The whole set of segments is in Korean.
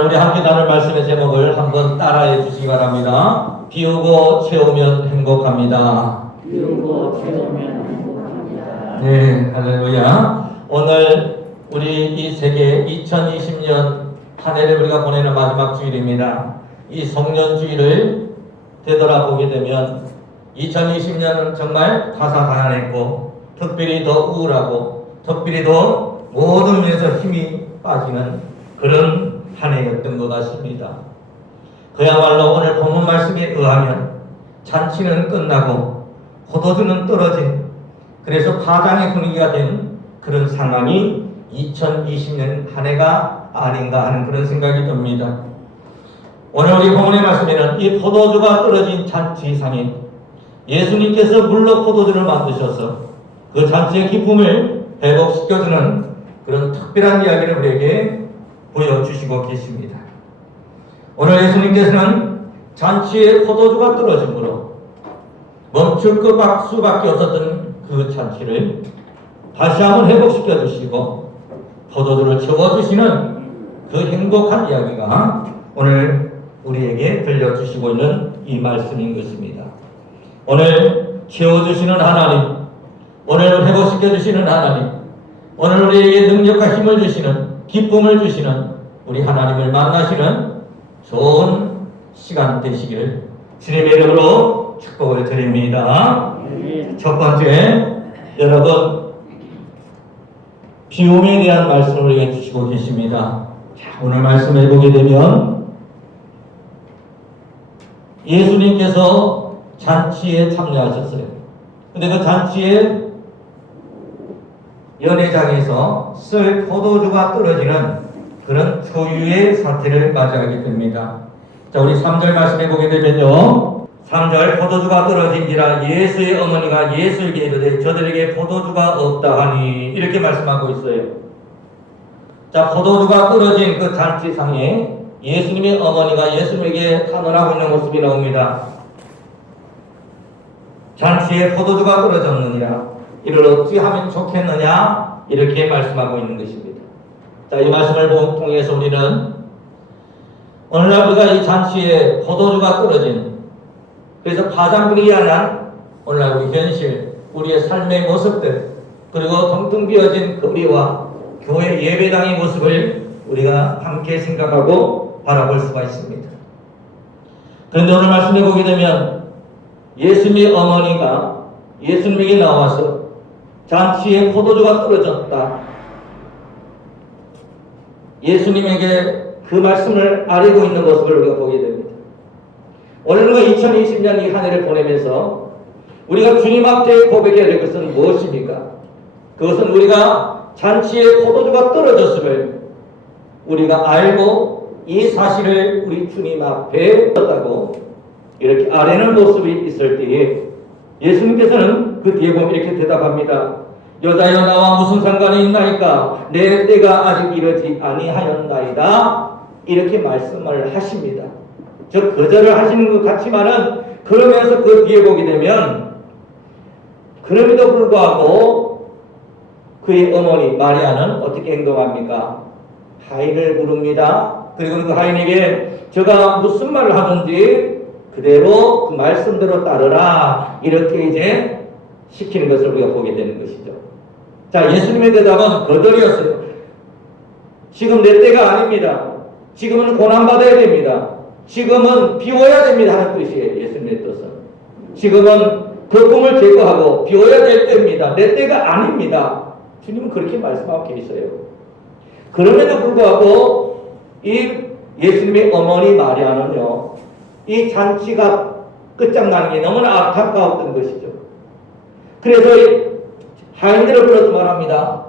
오늘 우리 함께 나눌 말씀의 제목을 한번 따라해 주시기 바랍니다. 비우고 채우면 행복합니다. 비우고 채우면 행복합니다. 네, 할렐루야. 오늘 우리 이 세계 2020년 한 해를 우리가 보내는 마지막 주일입니다. 이 성년주일을 되돌아보게 되면 2020년은 정말 다사다난했고 특별히 더 우울하고 특별히 더 모든 면에서 힘이 빠지는 그런 한 해였던 것 같습니다. 그야말로 오늘 본문 말씀에 의하면 잔치는 끝나고 포도주는 떨어진, 그래서 파장의 분위기가 된 그런 상황이 2020년 한 해가 아닌가 하는 그런 생각이 듭니다. 오늘 우리 본문의 말씀에는 이 포도주가 떨어진 잔치상에 예수님께서 물로 포도주를 만드셔서 그 잔치의 기쁨을 회복시켜주는 그런 특별한 이야기를 우리에게 보여주시고 계십니다. 오늘 예수님께서는 잔치에 포도주가 떨어짐으로 멈출 수밖에 없었던 그 잔치를 다시 한번 회복시켜 주시고 포도주를 채워주시는 그 행복한 이야기가 오늘 우리에게 들려주시고 있는 이 말씀인 것입니다. 오늘 채워주시는 하나님, 오늘 회복시켜 주시는 하나님, 오늘 우리에게 능력과 힘을 주시는, 기쁨을 주시는 우리 하나님을 만나시는 좋은 시간 되시기를 주님의 이름으로 축복을 드립니다. 첫 번째, 여러분 비움에 대한 말씀을 우리에게 주시고 계십니다. 자, 오늘 말씀을 보게 되면 예수님께서 잔치에 참여하셨어요. 근데 그 잔치에 연회장에서 쓸 포도주가 떨어지는 그런 초유의 사태를 맞이하게 됩니다. 자, 우리 3절 말씀해 보게 되면요, 3절 포도주가 떨어진지라 예수의 어머니가 예수에게 이르되 저들에게 포도주가 없다 하니, 이렇게 말씀하고 있어요. 자, 포도주가 떨어진 그 잔치상에 예수님의 어머니가 예수님에게 탄원하고 있는 모습이 나옵니다. 잔치에 포도주가 떨어졌느냐, 이를 어찌 하면 좋겠느냐, 이렇게 말씀하고 있는 것입니다. 자, 이 말씀을 통해서 우리는 오늘날 우리가 이 잔치에 포도주가 떨어진, 그래서 파장분위기한 오늘날 우리 현실, 우리의 삶의 모습들, 그리고 텅텅 비어진 금리와 교회 예배당의 모습을 우리가 함께 생각하고 바라볼 수가 있습니다. 그런데 오늘 말씀해 보게 되면 예수님의 어머니가 예수님에게 나와서 잔치에 포도주가 떨어졌다, 예수님에게 그 말씀을 아뢰고 있는 모습을 우리가 보게 됩니다. 오늘 우리가 2020년 이 한 해를 보내면서 우리가 주님 앞에 고백해야 될 것은 무엇입니까? 그것은 우리가 잔치에 포도주가 떨어졌음을 우리가 알고 이 사실을 우리 주님 앞에 떴다고 이렇게 아뢰는 모습이 있을 때에 예수님께서는 그 뒤에 보면 이렇게 대답합니다. 여자여 나와 무슨 상관이 있나이까? 내 때가 아직 이르지 아니하였나이다. 이렇게 말씀을 하십니다. 즉 거절을 하시는 것 같지만은 그러면서 그 뒤에 보게 되면 그럼에도 불구하고 그의 어머니 마리아는 어떻게 행동합니까? 하인을 부릅니다. 그리고 그 하인에게 제가 무슨 말을 하든지 그대로 그 말씀대로 따르라, 이렇게 이제 시키는 것을 우리가 보게 되는 것이죠. 자, 예수님의 대답은 거절이었어요. 지금 내 때가 아닙니다. 지금은 고난받아야 됩니다. 지금은 비워야 됩니다 하는 뜻이에요. 예수님의 뜻은 지금은 그 꿈을 제거하고 비워야 될 때입니다. 내 때가 아닙니다. 주님은 그렇게 말씀하고 계세요. 그럼에도 불구하고 이 예수님의 어머니 마리아는요, 이 잔치가 끝장나는 게 너무나 안타까웠던 것이죠. 그래서 하인들을 불러서 말합니다.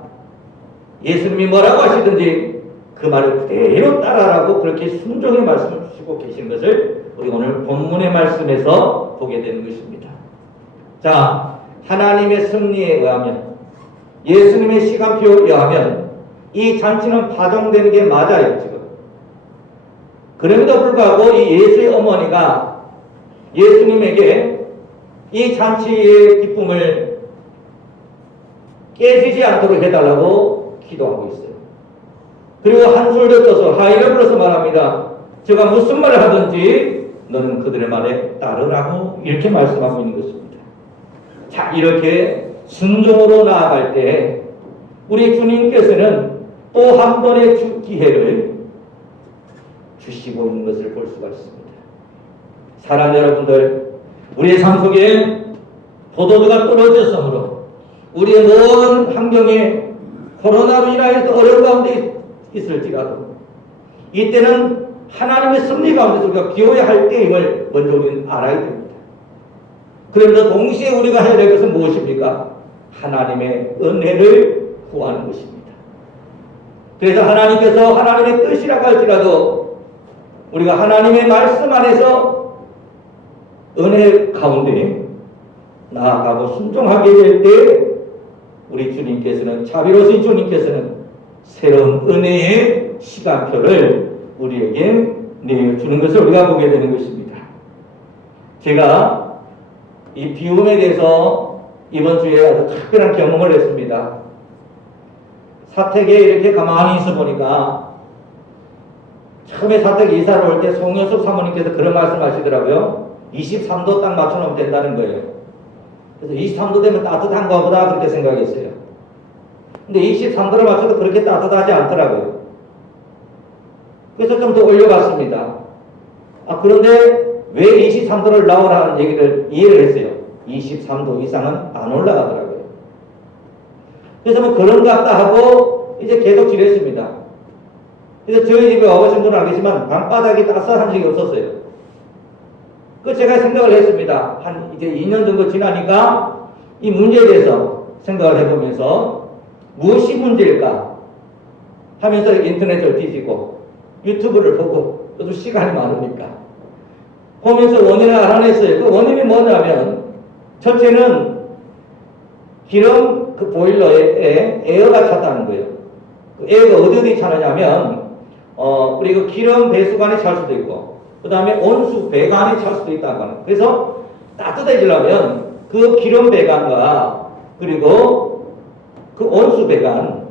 예수님이 뭐라고 하시든지 그 말을 그대로 따라라고 그렇게 순종의 말씀을 주시고 계신 것을 우리 오늘 본문의 말씀에서 보게 되는 것입니다. 자, 하나님의 섭리에 의하면, 예수님의 시간표에 의하면 이 잔치는 파종되는 게 맞아요, 지금. 그럼에도 불구하고 이 예수의 어머니가 예수님에게 이 잔치의 기쁨을 깨지지 않도록 해달라고 기도하고 있어요. 그리고 한술 더 떠서 하이를 불어서 말합니다. 제가 무슨 말을 하든지 너는 그들의 말에 따르라고 이렇게 말씀하고 있는 것입니다. 자, 이렇게 순종으로 나아갈 때 우리 주님께서는 또 한 번의 기회를 주시고 있는 것을 볼 수가 있습니다. 사랑하는 여러분들, 우리의 삶 속에 포도주가 떨어졌으므로 우리의 모든 환경에 코로나로 인하여서 어려운 가운데 있을지라도 이때는 하나님의 섭리 가운데서 우리가 기워야 할 때임을 먼저 우리는 알아야 됩니다. 그러면서 동시에 우리가 해야 될 것은 무엇입니까? 하나님의 은혜를 구하는 것입니다. 그래서 하나님께서 하나님의 뜻이라고 할지라도 우리가 하나님의 말씀 안에서 은혜 가운데 나아가고 순종하게 될 때 우리 주님께서는, 자비로우신 주님께서는 새로운 은혜의 시간표를 우리에게 내주는 것을 우리가 보게 되는 것입니다. 제가 이 비움에 대해서 이번 주에 아주 특별한 경험을 했습니다. 사택에 이렇게 가만히 있어 보니까 처음에 사택에 이사를 올 때 송여숙 사모님께서 그런 말씀 하시더라고요. 23도 딱 맞춰놓으면 된다는 거예요. 그래서 23도 되면 따뜻한가 보다 그렇게 생각했어요. 근데 23도를 맞춰도 그렇게 따뜻하지 않더라고요. 그래서 좀 더 올려봤습니다. 그런데 왜 23도를 나오라는 얘기를 이해를 했어요. 23도 이상은 안 올라가더라고요. 그래서 뭐 그런 것 같다 하고 이제 계속 지냈습니다. 그래서 저희 집에 와보신 분은 알겠지만 방바닥이 따뜻한 적이 없었어요. 그 제가 생각을 했습니다. 한 이제 2년 정도 지나니까 이 문제에 대해서 생각을 해보면서 무엇이 문제일까 하면서 인터넷을 뒤지고 유튜브를 보고 저도 시간이 많으니까 보면서 원인을 알아냈어요. 그 원인이 뭐냐면 첫째는 기름 그 보일러에 에어가 찼다는 거예요. 그 에어가 어디 차느냐면 우리 그 기름 배수관에 찰 수도 있고 그 다음에 온수 배관에 찰 수도 있다고 하는 거예요. 그래서 따뜻해지려면 그 기름 배관과 그리고 그 온수 배관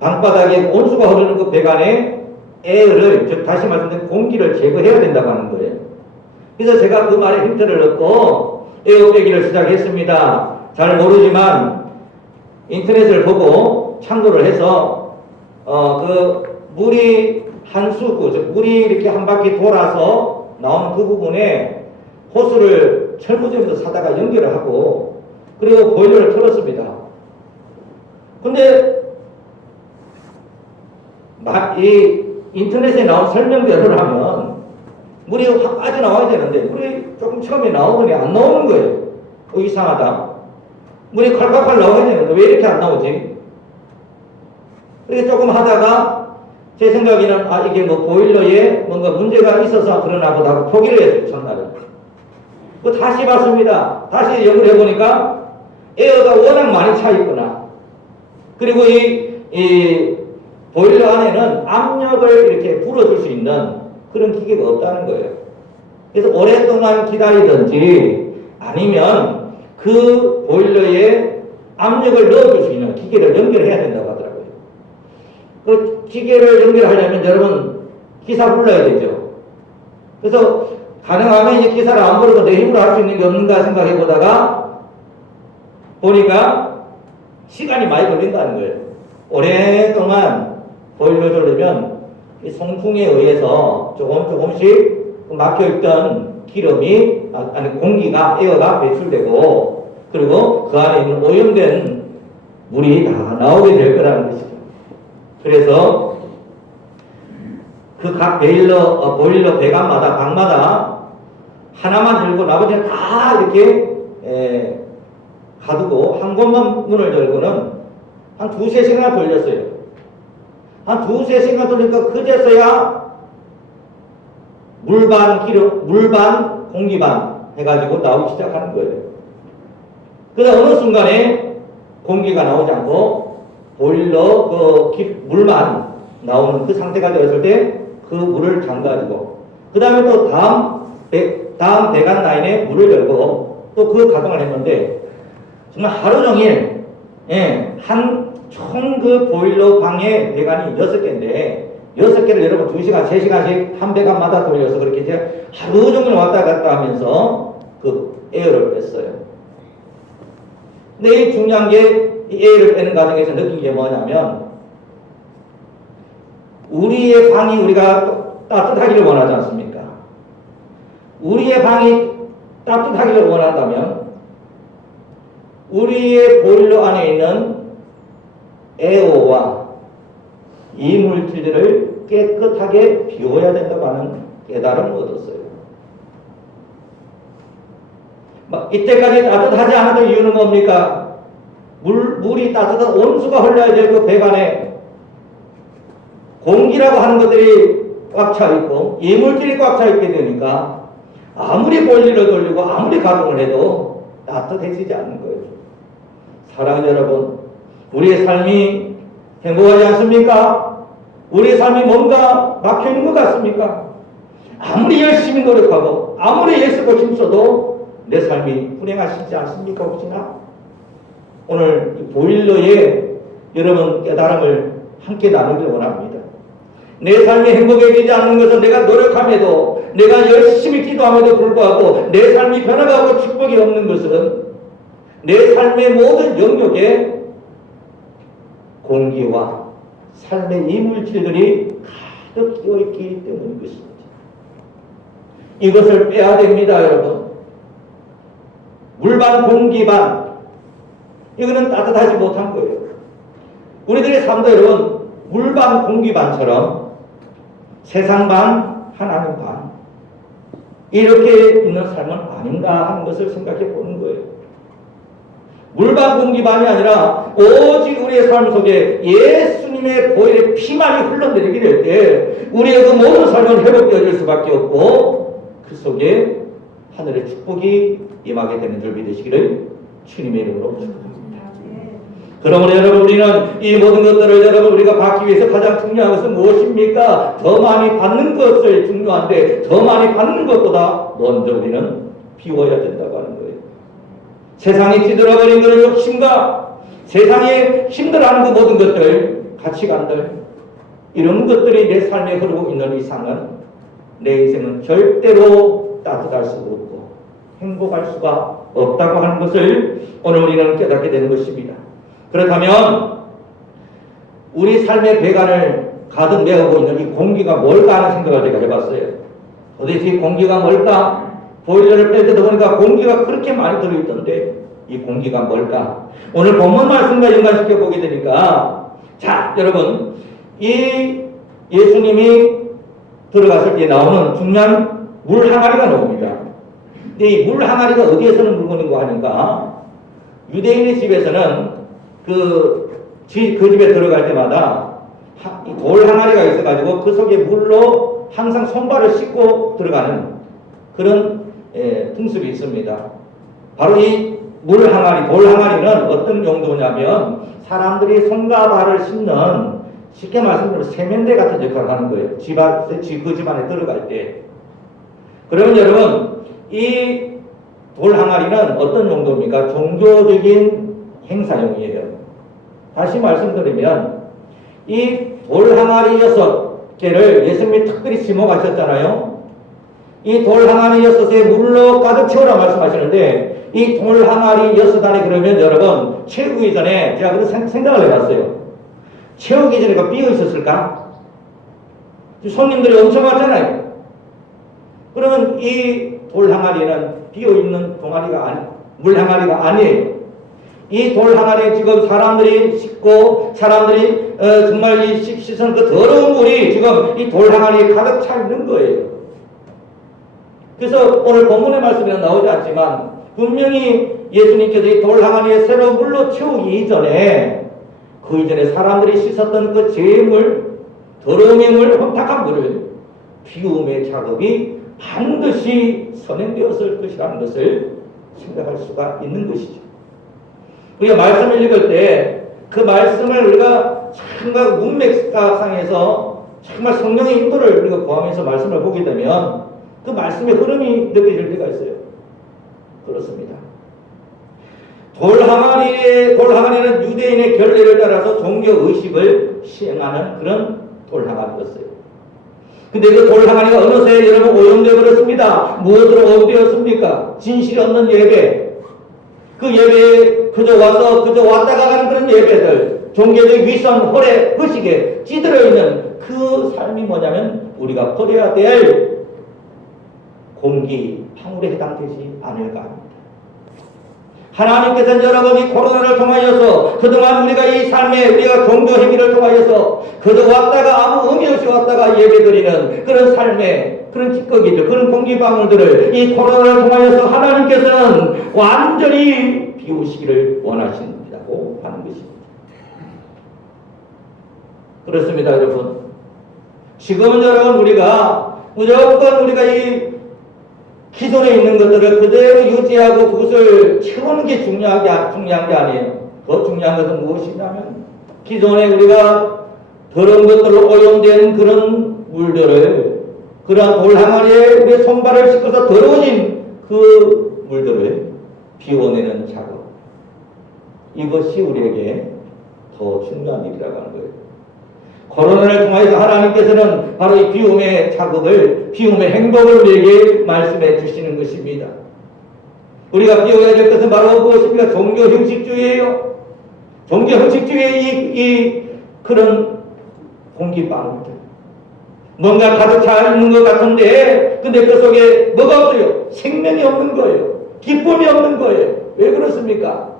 방바닥에 온수가 흐르는 그 배관에 에어를, 즉 다시 말씀드리면 공기를 제거해야 된다고 하는 거예요. 그래서 제가 그 말에 힌트를 얻고 에어 빼기를 시작했습니다. 잘 모르지만 인터넷을 보고 참고를 해서 그 물이 한 수, 즉 물이 이렇게 한 바퀴 돌아서 나오는 그 부분에 호스를 철무점에서 사다가 연결을 하고 그리고 보일러를 틀었습니다. 근데 이 인터넷에 나온 설명대로를 하면 물이 확 빠져나와야 되는데 물이 조금 처음에 나오더니 안 나오는 거예요. 이상하다. 물이 콸콸콸 나와야 되는데 왜 이렇게 안 나오지? 그렇게 조금 하다가 제 생각에는 이게 뭐 보일러에 뭔가 문제가 있어서 그러나 보다 하고 포기를 했어요. 첫날은. 다시 봤습니다. 다시 연구를 해보니까 에어가 워낙 많이 차 있구나. 그리고 이 보일러 안에는 압력을 이렇게 불어줄 수 있는 그런 기계가 없다는 거예요. 그래서 오랫동안 기다리든지 아니면 그 보일러에 압력을 넣어줄 수 있는 기계를 연결해야 된다고 하더라고요. 그 기계를 연결하려면 여러분 기사 불러야 되죠. 그래서 가능하면 이제 기사를 안 부르고 내 힘으로 할 수 있는 게 없는가 생각해 보다가 보니까 시간이 많이 걸린다는 거예요. 오랫동안 보일러 돌리면 이 송풍에 의해서 조금씩 막혀있던 기름이, 공기가, 에어가 배출되고, 그리고 그 안에 있는 오염된 물이 다 나오게 될 거라는 것이죠. 그래서 그 각 보일러 배관마다, 방마다 하나만 열고 나머지는 다 이렇게 가두고 한 곳만 문을 열고는 한 2-3시간 걸렸어요. 한 2-3시간 돌리니까 그제서야 물 반 기름, 물 반 공기 반 해가지고 나오기 시작하는 거예요. 그러다 어느 순간에 공기가 나오지 않고 보일러 물만 나오는 그 상태가 되었을 때 그 물을 잠가지고 그 다음에 또 다음 배관 라인에 물을 열고 또 그 가동을 했는데 정말 하루 종일 총 그 보일러 방에 배관이 6개인데 6개를 여러분 2시간, 3시간씩 한 배관마다 돌려서 그렇게 이제 하루 종일 왔다 갔다 하면서 그 에어를 뺐어요. 근데 이 중요한 게 이 에어를 빼는 과정에서 느낀 게 뭐냐면 우리의 방이 우리가 따뜻하기를 원하지 않습니까? 우리의 방이 따뜻하기를 원한다면 우리의 보일러 안에 있는 에어와 이물질들을 깨끗하게 비워야 된다고 하는 깨달음을 얻었어요. 이때까지 따뜻하지 않았던 이유는 뭡니까? 물이 따뜻한 온수가 흘러야 될 그 배관에 공기라고 하는 것들이 꽉 차 있고 이물질이 꽉 차 있게 되니까 아무리 보일러를 돌리고 아무리 가동을 해도 따뜻해지지 않는 거예요. 사랑하는 여러분, 우리의 삶이 행복하지 않습니까? 우리의 삶이 뭔가 막혀있는 것 같습니까? 아무리 열심히 노력하고 아무리 애쓰고 힘써도 내 삶이 불행하시지 않습니까? 혹시나? 오늘 이 보일러에 여러분 깨달음을 함께 나누길 원합니다. 내 삶이 행복해지지 않는 것은 내가 노력함에도 내가 열심히 기도함에도 불구하고 내 삶이 변화가고 축복이 없는 것은 내 삶의 모든 영역에 공기와 삶의 이물질들이 가득 끼어있기 때문인 것입니다. 이것을 빼야 됩니다, 여러분. 물반 공기반 이거는 따뜻하지 못한 거예요. 우리들의 삶도 여러분 물반 공기반처럼 세상 반 하나님 반 이렇게 있는 삶은 아닌가 하는 것을 생각해 보는 거예요. 물반 공기반이 아니라 오직 우리의 삶 속에 예수님의 보혈의 피만이 흘러내리게 될 때 우리의 그 모든 삶은 회복되어질 수밖에 없고 그 속에 하늘의 축복이 임하게 되는 줄 믿으시기를 주님의 이름으로 축복합니다. 그러므로 여러분 우리는 이 모든 것들을 여러분 우리가 받기 위해서 가장 중요한 것은 무엇입니까? 더 많이 받는 것을 중요한데 더 많이 받는 것보다 먼저 우리는 비워야 된다고 하는 거예요. 세상이 찌들어버린 그런 욕심과 세상에 힘들어하는 그 모든 것들, 가치관들 이런 것들이 내 삶에 흐르고 있는 이상은 내 인생은 절대로 따뜻할 수 없고 행복할 수가 없다고 하는 것을 오늘 우리는 깨닫게 되는 것입니다. 그렇다면 우리 삶의 배관을 가득 메우고 있는 이 공기가 뭘까 하는 생각을 제가 해봤어요. 도대체 이 공기가 뭘까? 보일러를 뺄 때도 보니까 공기가 그렇게 많이 들어있던데 이 공기가 뭘까? 오늘 본문 말씀과 연관시켜 보게 되니까 자 여러분 이 예수님이 들어갔을 때 나오는 중요한 물 항아리가 나옵니다. 근데 이 물 항아리가 어디에서 는 물건인가 하니까 유대인의 집에서는 그 집에 들어갈 때마다 이 돌 항아리가 있어가지고 그 속에 물로 항상 손발을 씻고 들어가는 그런 풍습이 있습니다. 바로 이 물 항아리, 돌 항아리는 어떤 용도냐면 사람들이 손과 발을 씻는 쉽게 말씀드리면 세면대 같은 역할을 하는 거예요. 그 집안에 들어갈 때. 그러면 여러분 이 돌 항아리는 어떤 용도입니까? 종교적인 행사용이에요. 다시 말씀드리면 이 돌 항아리 6개를 예수님이 특별히 지목하셨잖아요. 이 돌 항아리 6에 물로 가득 채우라 말씀하시는데 이 돌 항아리 6안에 그러면 여러분 채우기 전에 제가 그런 생각을 해봤어요. 채우기 전에 그 비어 있었을까? 손님들이 엄청 왔잖아요. 그러면 이 돌 항아리는 비어 있는 물 항아리가 아니에요. 이 돌 항아리에 지금 사람들이 씻고 사람들이 정말 이 씻은 그 더러운 물이 지금 이 돌 항아리에 가득 차 있는 거예요. 그래서 오늘 본문의 말씀에는 나오지 않지만 분명히 예수님께서 이 돌 항아리에 새로운 물로 채우기 이전에 그 이전에 사람들이 씻었던 그 죄물, 더러움의 물, 혼탁한 물을 비움의 작업이 반드시 선행되었을 것이라는 것을 생각할 수가 있는 것이죠. 우리가 말씀을 읽을 때 그 말씀을 우리가 정말 문맥상에서 정말 성령의 인도를 우리가 구하면서 말씀을 보게 되면 그 말씀의 흐름이 느껴질 때가 있어요. 그렇습니다. 돌항아리는 유대인의 결례를 따라서 종교 의식을 시행하는 그런 돌항아리였어요. 근데 그 돌항아리가 어느새 여러분 오염되어 버렸습니다. 무엇으로 오염되었습니까? 진실이 없는 예배. 그 예배에 그저 왔다가 가는 그런 예배들, 종교적 위선, 허례, 의식에 찌들어 있는 그 삶이 뭐냐면 우리가 버려야 될 공기, 방울에 해당되지 않을까 합니다. 하나님께서는 여러분 이 코로나를 통하여서 그동안 우리가 이 삶에 우리가 종교 행위를 통하여서 그저 왔다가 아무 의미 없이 왔다가 예배드리는 그런 삶의 그런 찌꺼기들, 그런 공기방울들을 이 코로나를 통하여서 하나님께서는 완전히 비우시기를 원하신다고 하는 것입니다. 그렇습니다, 여러분. 지금은 여러분 우리가 무조건 우리가 이 기존에 있는 것들을 그대로 유지하고 그것을 채우는 게 중요한 게 아니에요. 더 중요한 것은 무엇이냐면 기존에 우리가 더러운 것들로 오염된 그런 물들을 그러한 돌항아리에 우리의 손발을 씻어서 더러워진 그 물들을 비워내는 작업. 이것이 우리에게 더 중요한 일이라고 하는 거예요. 코로나를 통해서 하나님께서는 바로 이 비움의 작업을, 비움의 행복을 우리에게 말씀해 주시는 것입니다. 우리가 비워야 될 것은 바로 무엇입니까? 종교 형식주의예요. 종교 형식주의의 이 그런 공기방울들. 뭔가 가득 차 있는 것 같은데, 근데 그 속에 뭐가 없어요? 생명이 없는 거예요. 기쁨이 없는 거예요. 왜 그렇습니까?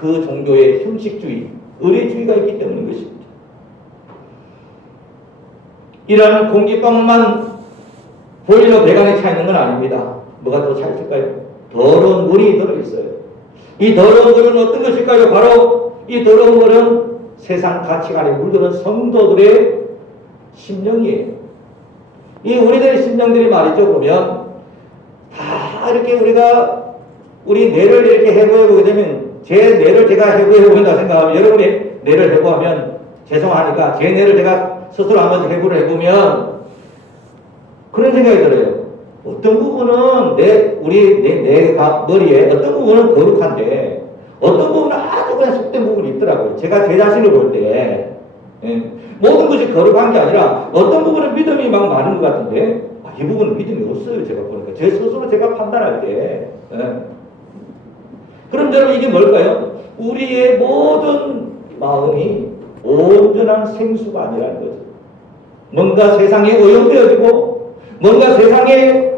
그 종교의 형식주의, 의례주의가 있기 때문인 것입니다. 이러한 공기방울만 보일러 배관에 차 있는 건 아닙니다. 뭐가 더 차 있을까요? 더러운 물이 들어있어요. 이 더러운 물은 어떤 것일까요? 바로 이 더러운 물은 세상 가치관에 물들은 성도들의 심령이에요. 이 우리들의 심령들이 말이죠, 보면 다 이렇게 우리가 우리 뇌를 이렇게 해부해보게 되면 제 뇌를 제가 해부해보는다 생각하면 여러분의 뇌를 해부하면 죄송하니까 제 뇌를 제가 스스로 한번 해부를 해보면 그런 생각이 들어요. 어떤 부분은 내 머리에 어떤 부분은 거룩한데 어떤 부분은 아주 그냥 속된 부분이 있더라고요. 제가 제 자신을 볼 때 모든 것이 거룩한 게 아니라 어떤 부분은 믿음이 막 많은 것 같은데 이 부분은 믿음이 없어요. 제가 보니까 제 스스로 제가 판단할 때 그럼 여러분 이게 뭘까요? 우리의 모든 마음이 온전한 생수가 아니라는 거죠. 뭔가 세상에 오염되어지고 뭔가 세상에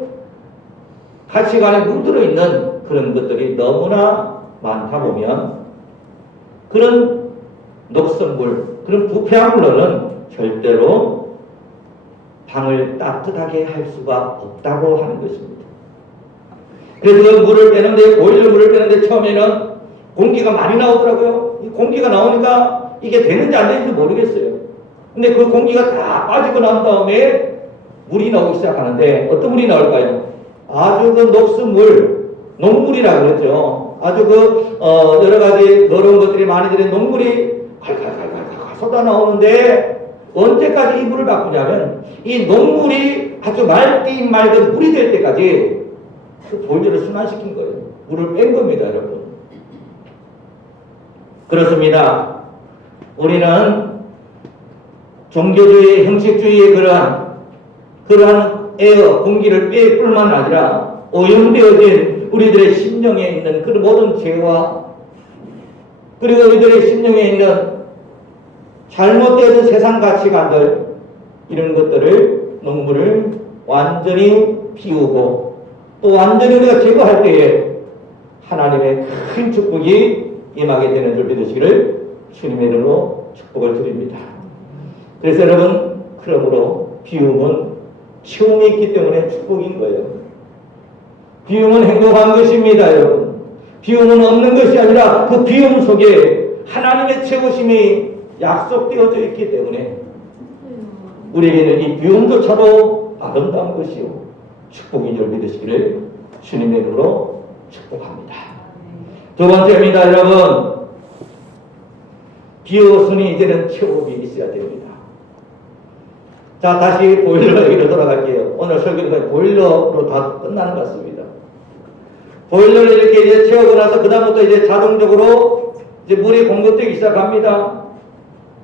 가치관에 물들어 있는 그런 것들이 너무나 많다 보면 그런 녹슨물, 그런 부패한 물로는 절대로 방을 따뜻하게 할 수가 없다고 하는 것입니다. 그래서 물을 빼는데, 보일러 물을 빼는데 처음에는 공기가 많이 나오더라고요. 이 공기가 나오니까 이게 되는지 안 되는지 모르겠어요. 근데 그 공기가 다 빠지고 난 다음에 물이 나오기 시작하는데 어떤 물이 나올까요? 아주 그 녹슨 물, 녹물이라고 그러죠. 아주 여러 가지 더러운 것들이 많이 들은 녹물이 칼칼칼칼 쏟아 나오는데 언제까지 이 물을 바꾸냐면 이 녹물이 아주 맑은 물이 될 때까지 그 보일러를 순환시킨 거예요. 물을 뺀 겁니다, 여러분. 그렇습니다. 우리는 종교주의, 형식주의의 그러한 에어, 공기를 뺄 뿐만 아니라 오염되어진 우리들의 심령에 있는 그 모든 죄와 그리고 우리들의 심령에 있는 잘못되어진 세상 가치관들 이런 것들을 녹물을 완전히 비우고 또 완전히 우리가 제거할 때에 하나님의 큰 축복이 임하게 되는 줄 믿으시기를 주님의 이름으로 축복을 드립니다. 그래서 여러분, 그러므로 비움은 채움이 있기 때문에 축복인 거예요. 비움은 행복한 것입니다, 여러분. 비움은 없는 것이 아니라 그 비움 속에 하나님의 채우심이 약속되어져 있기 때문에 우리에게는 이 비움조차도 아름다운 것이요 축복인 줄 믿으시기를 주님의 이름으로 축복합니다. 두 번째입니다, 여러분. 비었으니 이제는 채움이 있어야 됩니다. 자, 다시 보일러 얘기로 돌아갈게요. 오늘 설교는 보일러로 다 끝나는 것 같습니다. 보일러를 이렇게 이제 채우고 나서 그다음부터 이제 자동적으로 이제 물이 공급되기 시작합니다.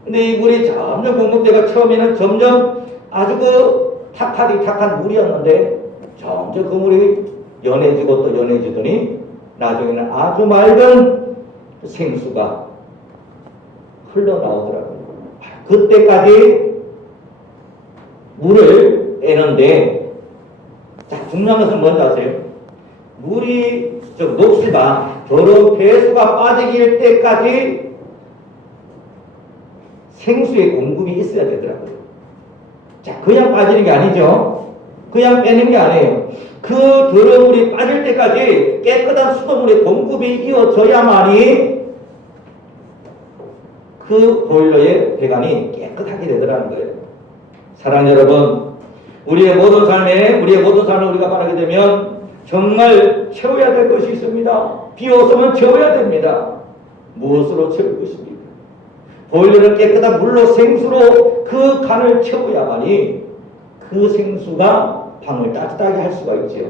근데 이 물이 점점 공급되가 처음에는 점점 아주 그 탁한 물이었는데 점점 그 물이 연해지고 또 연해지더니 나중에는 아주 맑은 생수가 흘러나오더라고요. 그때까지 물을 빼는데, 자, 중요한 것은 뭔지 아세요? 물이 녹수가 더러운 폐수가 빠지길 때까지 생수의 공급이 있어야 되더라고요. 자, 그냥 빠지는 게 아니죠. 그냥 빼는 게 아니에요. 그 더러운 물이 빠질 때까지 깨끗한 수돗물의 공급이 이어져야만이 그 보일러의 배관이 깨끗하게 되더라는 거예요. 사랑하는 여러분, 우리의 모든 삶을 우리가 바라게 되면 정말 채워야 될 것이 있습니다. 비오소면 채워야 됩니다. 무엇으로 채울 것입니까? 보일러는 깨끗한 물로 생수로 그 칸을 채워야만이 그 생수가 방을 따뜻하게 할 수가 있지요.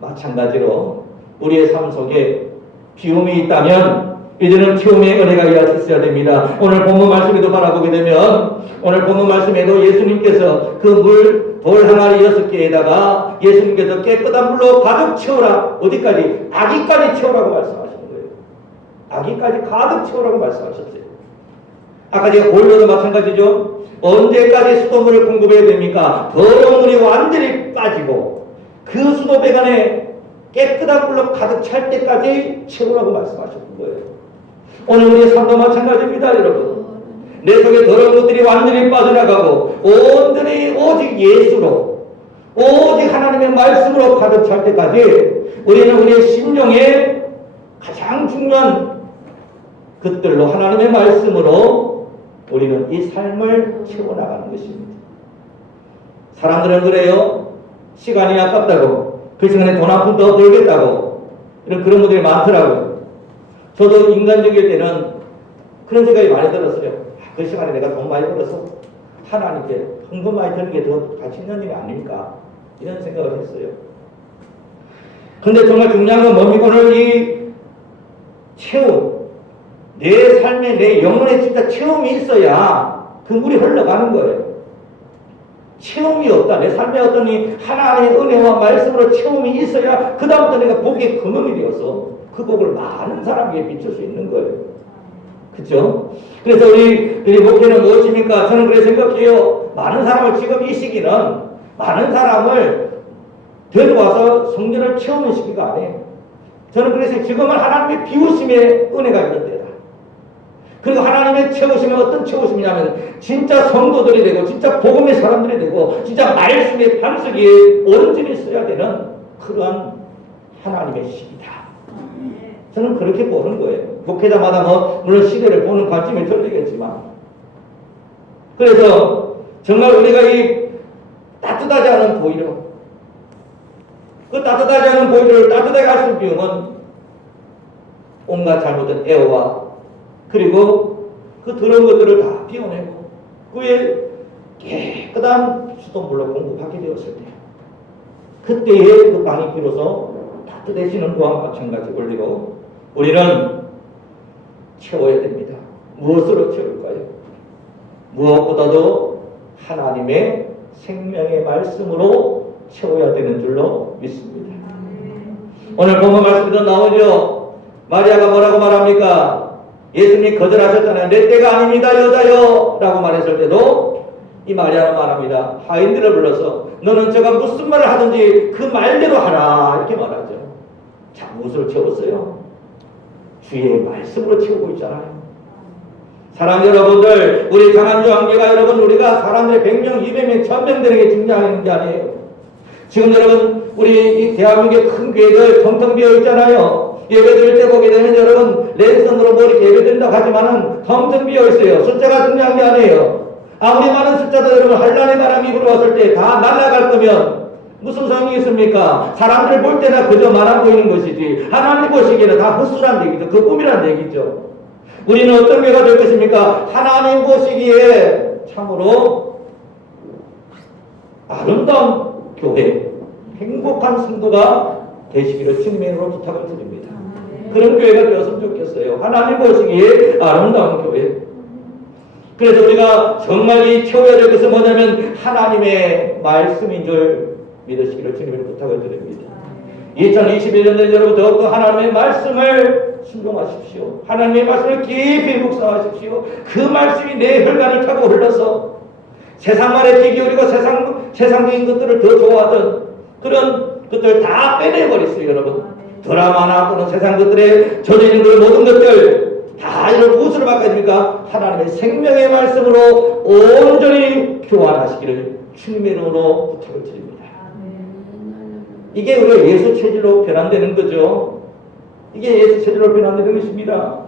마찬가지로 우리의 삶 속에 비움이 있다면 이제는 채움의 은혜가 있어야 됩니다. 오늘 본문 말씀에도 바라보게 되면 오늘 본문 말씀에도 예수님께서 그 돌 항아리 6개에다가 예수님께서 깨끗한 물로 가득 채우라. 어디까지? 아기까지 채우라고 말씀하시는 거예요. 아기까지 가득 채우라고 말씀하셨어요. 아까 제가 보일러도 마찬가지죠. 언제까지 수돗물을 공급해야 됩니까? 더러운 물이 완전히 빠지고 그 수도배관에 깨끗한 물로 가득 찰 때까지 채우라고 말씀하셨던 거예요. 오늘 우리의 삶도 마찬가지입니다, 여러분. 내 속에 더러운 것들이 완전히 빠져나가고 온전히 오직 예수로, 오직 하나님의 말씀으로 가득 찰 때까지 우리는 우리의 심령에 가장 중요한 것들로 하나님의 말씀으로 우리는 이 삶을 채워나가는 것입니다. 사람들은 그래요. 시간이 아깝다고, 그 시간에 돈 한 푼 더 벌겠다고, 그런 분들이 많더라고요. 저도 인간적일 때는 그런 생각이 많이 들었어요. 그 시간에 내가 돈 많이 벌어서 하나님께 헌금 많이 드는 게 더 가치 있는 일이 아닙니까? 이런 생각을 했어요. 근데 정말 중요한 건 뭡니까? 오늘 이 체험, 내 삶에 내 영혼에 진짜 체험이 있어야 그 물이 흘러가는 거예요. 체험이 없다. 내 삶에 어떤 이 하나님의 은혜와 말씀으로 체험이 있어야 그 다음부터 내가 복의 근원이 되어서 그 복을 많은 사람에게 비출 수 있는 거예요. 그렇죠? 그래서 우리 목회는 무엇입니까? 저는 그렇게 생각해요. 많은 사람을 지금 이 시기는 많은 사람을 데려와서 성전을 체험의 시기가 아니에요. 저는 그래서 지금은 하나님의 비우심의 은혜가 있는 때다. 그리고 하나님의 채우심은 어떤 채우심이냐면 진짜 성도들이 되고 진짜 복음의 사람들이 되고 진짜 말씀의 반석이 온전히 써야 되는 그러한 하나님의 시기다. 저는 그렇게 보는 거예요. 목회자마다 물론 시대를 보는 관점이 틀리겠지만. 그래서 정말 우리가 이 따뜻하지 않은 보일러, 그 따뜻하지 않은 보일러를 따뜻하게 할 수 있는 비용은 온갖 잘못된 에어와 그리고 그 더러운 것들을 다 비워내고 그에 깨끗한 수돗물로 공급하게 되었을 때 그때에 그 방이 비로소 따뜻해지는 것과 마찬가지 원리로 우리는 채워야 됩니다. 무엇으로 채울까요? 무엇보다도 하나님의 생명의 말씀으로 채워야 되는 줄로 믿습니다. 오늘 본문 말씀에도 나오죠. 마리아가 뭐라고 말합니까? 예수님이 거절하셨잖아요. 내 때가 아닙니다, 여자요 라고 말했을 때도 이 마리아는 말합니다. 하인들을 불러서 너는 제가 무슨 말을 하든지 그 말대로 하라 이렇게 말하죠. 자, 무엇으로 채웠어요? 주의 말씀으로 채우고 있잖아요. 사랑하는 여러분들, 우리 강한주 한계가 여러분 우리가 사람들의 100명, 200명, 1000명 되는 게 중요한 게 아니에요. 지금 여러분 우리 이 대한민국의 큰 교회들 텅텅 비어 있잖아요. 예배 드릴 때 보게 되면 여러분 랜선으로 뭐 이렇게 예배 드린다고 하지만은 텅텅 비어 있어요. 숫자가 중요한 게 아니에요. 아무리 많은 숫자도 여러분 한란의 바람이 불어왔을 때 다 날아갈 거면 무슨 소용이 있습니까? 사람들 볼 때나 그저 많아 보이는 것이지 하나님 보시기에는 다 헛수란 얘기죠. 그 꿈이란 얘기죠. 우리는 어떤 교회가 될 것입니까? 하나님 보시기에 참으로 아름다운 교회, 행복한 성도가 되시기를 주님의 이름으로 부탁을 드립니다. 그런 교회가 되었으면 좋겠어요. 하나님 보시기에 아름다운 교회. 그래서 우리가 정말 이 채워야 될 것은 뭐냐면 하나님의 말씀인 줄 믿으시기를 주님의 부탁을 드립니다. 2021년에 여러분 더욱더 하나님의 말씀을 순종하십시오. 하나님의 말씀을 깊이 묵상하십시오. 그 말씀이 내 혈관을 타고 흘러서 세상 말에 귀 기울이고 세상적인 것들을 더 좋아하던 그런 것들 다 빼내버리세요. 여러분 드라마나 또는 세상 것들에 젖어있는 그 모든 것들 다 이런 무엇으로 바꿔집니까? 하나님의 생명의 말씀으로 온전히 교환하시기를 주님의 이름으로 부탁을 드립니다. 이게 우리가 예수 체질로 변환되는 거죠. 이게 예수 체질로 변환되는 것입니다.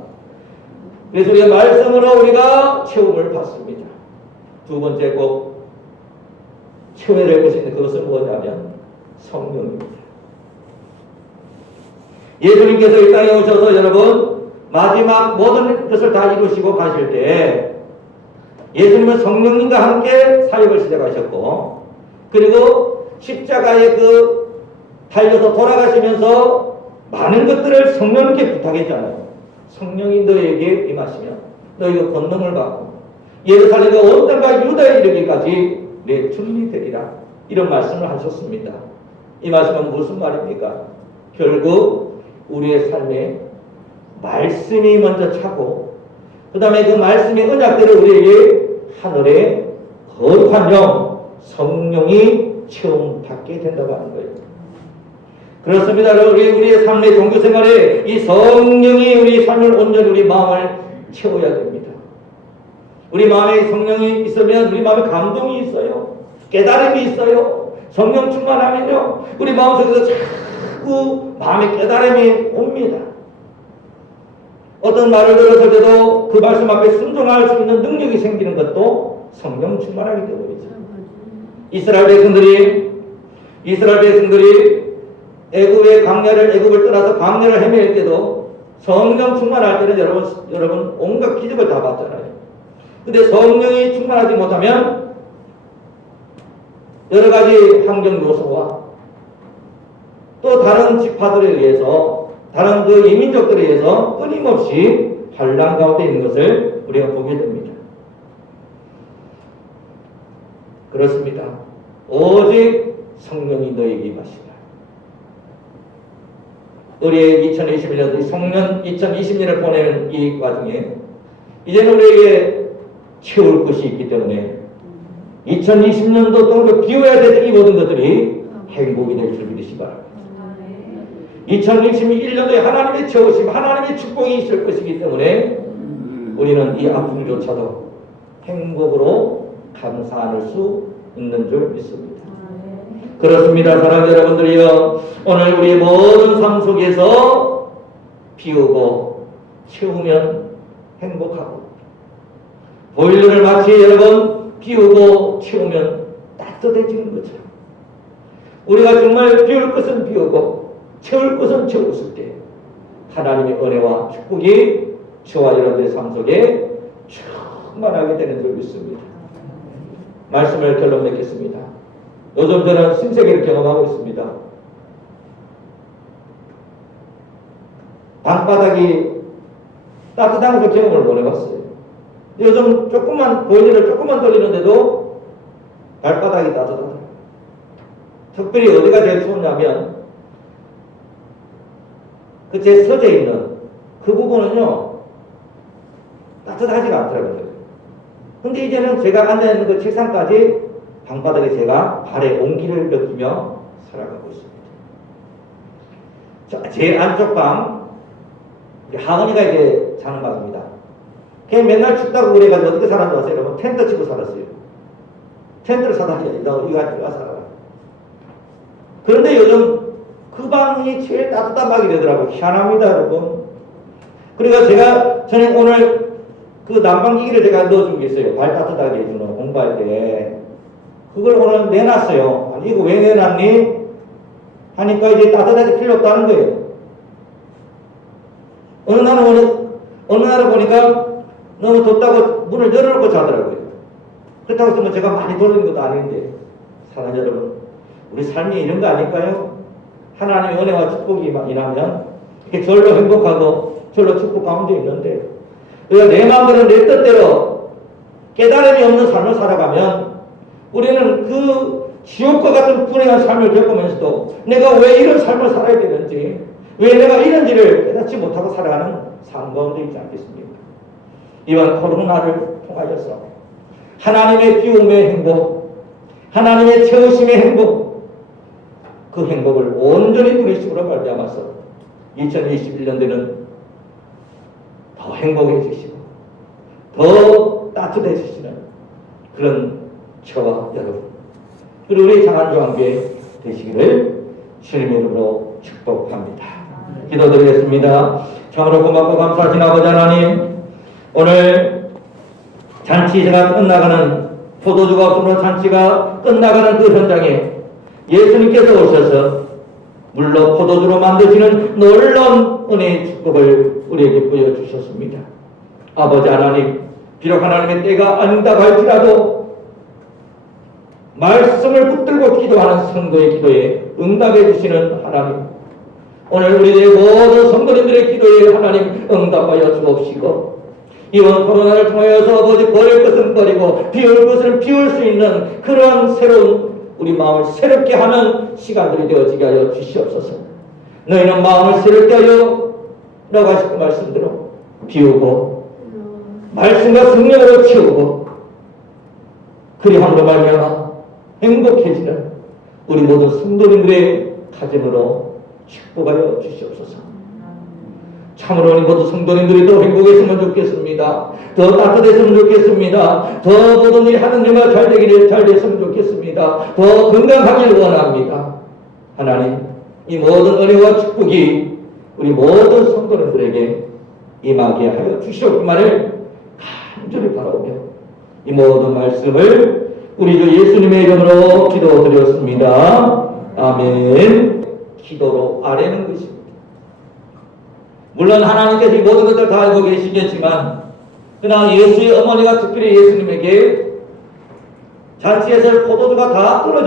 그래서 우리가 말씀으로 우리가 체험을 받습니다. 두 번째 꼭 채워야 될 것이 있는 그것은 뭐냐면 성령입니다. 예수님께서 이 땅에 오셔서 여러분 마지막 모든 것을 다 이루시고 가실 때 예수님은 성령님과 함께 사역을 시작하셨고 그리고 십자가에 달려서 돌아가시면서 많은 것들을 성령님께 부탁했잖아요. 성령이 너에게 임하시면 너희가 권능을 받고 예루살렘과 온 땅과 유다에 이르기까지 내 주님이 되리라 이런 말씀을 하셨습니다. 이 말씀은 무슨 말입니까? 결국 우리의 삶에 말씀이 먼저 차고 그 다음에 그 말씀의 언약들을 우리에게 하늘의 거룩한 영 성령이 체험받게 된다고 하는 거예요. 그렇습니다. 우리의 삶의 종교생활에 이 성령이 우리 삶을 온전히 우리 마음을 채워야 됩니다. 우리 마음에 성령이 있으면 우리 마음에 감동이 있어요. 깨달음이 있어요. 성령 충만하면요 우리 마음속에서 자꾸 마음의 깨달음이 옵니다. 어떤 말을 들었을 때도 그 말씀 앞에 순종할 수 있는 능력이 생기는 것도 성령 충만하기 때문이죠. 이스라엘 백성들이 애굽을 떠나서 광야를 헤맬 때도 성령 충만할 때는 여러분 온갖 기적을 다 봤잖아요. 근데 성령이 충만하지 못하면 여러 가지 환경 요소와 또 다른 지파들에 의해서 다른 그 이민족들에 의해서 끊임없이 환난 가운데 있는 것을 우리가 보게 됩니다. 그렇습니다. 오직 성령이 너에게 임하시라. 우리의 2020년을 보내는 이 과정에 이제는 우리에게 채울 것이 있기 때문에 2020년도 동안 비워야 될 이 모든 것들이 행복이 될 줄 믿으시 바랍니다. 2021년도에 하나님의 채우심, 하나님의 축복이 있을 것이기 때문에 우리는 이 아픔조차도 행복으로 감사할 수 있는 줄 믿습니다. 그렇습니다. 사랑하는 여러분들이여, 오늘 우리 모든 삶 속에서 비우고 채우면 행복하고, 보일러를 마치 여러분 비우고 채우면 따뜻해지는 것처럼 우리가 정말 비울 것은 비우고 채울 것은 채웠을 때 하나님의 은혜와 축복이 저와 여러분의 삶 속에 충만하게 되는 줄 믿습니다. 말씀을 결론 맺겠습니다. 요즘 저는 신세계를 경험하고 있습니다. 방바닥이 따뜻한 그 경험을 못 해봤어요. 요즘 보일러를 조금만 돌리는데도 발바닥이 따뜻하더라고요. 특별히 어디가 제일 추웠냐면 그 제 서재 있는 그 부분은요 따뜻하지가 않더라고요. 근데 이제는 제가 앉아있는 그 책상까지 방바닥에 제가 발의 온기를 느끼며 살아가고 있습니다. 제 안쪽 방 하은이가 이제 자는 방입니다. 걔 맨날 춥다고 그래가지고 어떻게 살았는지 아세요? 여러분 텐트 치고 살았어요. 텐트를 사다 줘. 너 이거 가지고 살아라. 그런데 요즘 그 방이 제일 따뜻한 방이 되더라고요. 희한합니다, 여러분. 그러니까 저는 오늘 그 난방기기를 제가 넣어준 게 있어요. 발 따뜻하게 해주는 공부할 때. 그걸 오늘 내놨어요. 아니, 이거 왜 내놨니? 하니까 이제 따뜻하게 필요 없다는 거예요. 어느 날은 보니까 너무 덥다고 문을 열어놓고 자더라고요. 그렇다고 해서 뭐 제가 많이 돌리는 것도 아닌데, 사랑하는 여러분, 우리 삶이 이런 거 아닐까요? 하나님의 은혜와 축복이 임하면 절로 행복하고 절로 축복 가운데 있는데 우리가 내 마음대로 내 뜻대로 깨달음이 없는 삶을 살아가면 우리는 그 지옥과 같은 불행한 삶을 겪으면서도 내가 왜 이런 삶을 살아야 되는지, 왜 내가 이런지를 깨닫지 못하고 살아가는 삶 가운데 있지 않겠습니까? 이번 코로나를 통하여서 하나님의 비움의 행복, 하나님의 채우심의 행복, 그 행복을 온전히 누리심으로 말미암아서 2021년도에는 더 행복해지시고 더 따뜻해지시는 그런 저와 여러분, 그리고 우리 장안조항교회 되시기를 주님의 이름으로 축복합니다. 기도드리겠습니다. 참으로 고맙고 감사하신 아버지 하나님, 오늘 잔치가 끝나가는, 포도주가 없으므로 잔치가 끝나가는 그 현장에 예수님께서 오셔서 물로 포도주로 만드시는 놀라운 은혜의 축복을 우리에게 보여주셨습니다. 아버지 하나님, 비록 하나님의 때가 아닌다고 할지라도 말씀을 붙들고 기도하는 성도의 기도에 응답해 주시는 하나님, 오늘 우리의 모든 성도님들의 기도에 하나님 응답하여 주옵시고, 이번 코로나를 통하여서 아버지 버릴 것은 버리고 비울 것은 비울 수 있는 그러한 새로운 우리 마음을 새롭게 하는 시간들이 되어지게 하여 주시옵소서. 너희는 마음을 새롭게 하여 라고 하시고 말씀대로 비우고 말씀과 성령으로 채우고 그리함으로 말미암아 행복해지는 우리 모든 성도님들의 가정으로 축복하여 주시옵소서. 참으로 우리 모든 성도님들이 더 행복했으면 좋겠습니다. 더 따뜻했으면 좋겠습니다. 더 모든 일이 하는 일만 잘 되기를 잘 됐으면 좋겠습니다. 더 건강하길 원합니다. 하나님, 이 모든 은혜와 축복이 우리 모든 성도님들에게 임하게 하여 주시옵기만을 간절히 바라오며 이 모든 말씀을 우리 주 예수님의 이름으로 기도드렸습니다. 아멘. 기도로 아뢰는 것입니다. 물론 하나님께서 이 모든 것을 다 알고 계시겠지만, 그러나 예수의 어머니가 특별히 예수님에게 잔치에서 포도주가 다 떨어져